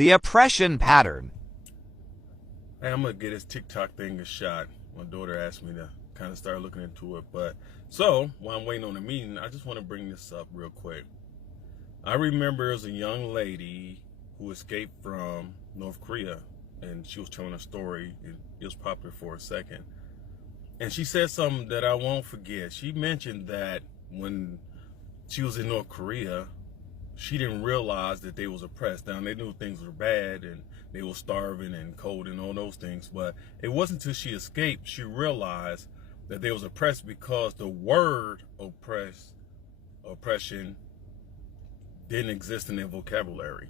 The oppression pattern. Hey, I'm gonna get this TikTok thing a shot. My daughter asked me to kind of start looking into it, but so while I'm waiting on the meeting, I just want to bring this up real quick. I remember there was a young lady who escaped from North Korea, and she was telling a story. It was popular for a second, and she said something that I won't forget. She mentioned that when she was in North Korea, she didn't realize that they was oppressed. Now, they knew things were bad and they were starving and cold and all those things, but it wasn't until she escaped she realized that they was oppressed, because the word oppression didn't exist in their vocabulary.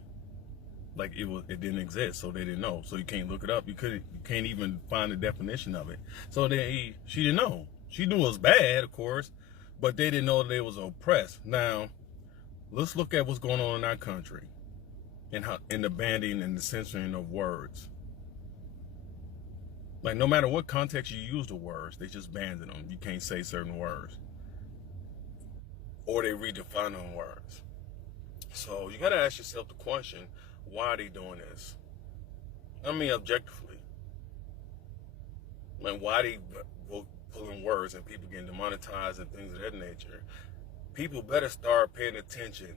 Like it didn't exist, so they didn't know. So you can't look it up. You can't even find the definition of it. So she didn't know. She knew it was bad, of course, but they didn't know they was oppressed. Now, let's look at what's going on in our country and how in the banning and the censoring of words. Like, no matter what context you use the words, they just banned them. You can't say certain words, or they redefine them words. So you gotta ask yourself the question: why are they doing this? I mean, objectively, like, why they pulling words and people getting demonetized and things of that nature? People better start paying attention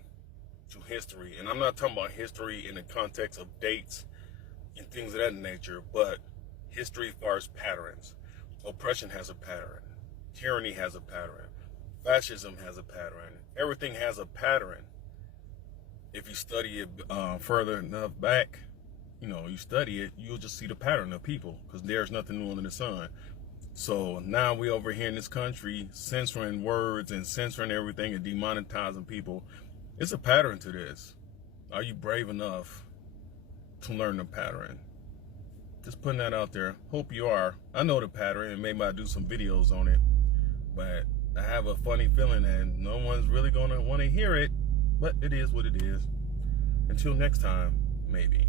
to history. And I'm not talking about history in the context of dates and things of that nature, but history as far as patterns. Oppression has a pattern. Tyranny has a pattern. Fascism has a pattern. Everything has a pattern. If you study it further enough back, you study it, you'll just see the pattern of people, because there's nothing new under the sun. So now we over here in this country censoring words and censoring everything and demonetizing people. It's a pattern to this. Are you brave enough to learn the pattern? Just putting that out there. Hope you are. I know the pattern, and maybe I'll do some videos on it. But I have a funny feeling that no one's really going to want to hear it. But it is what it is. Until next time, maybe.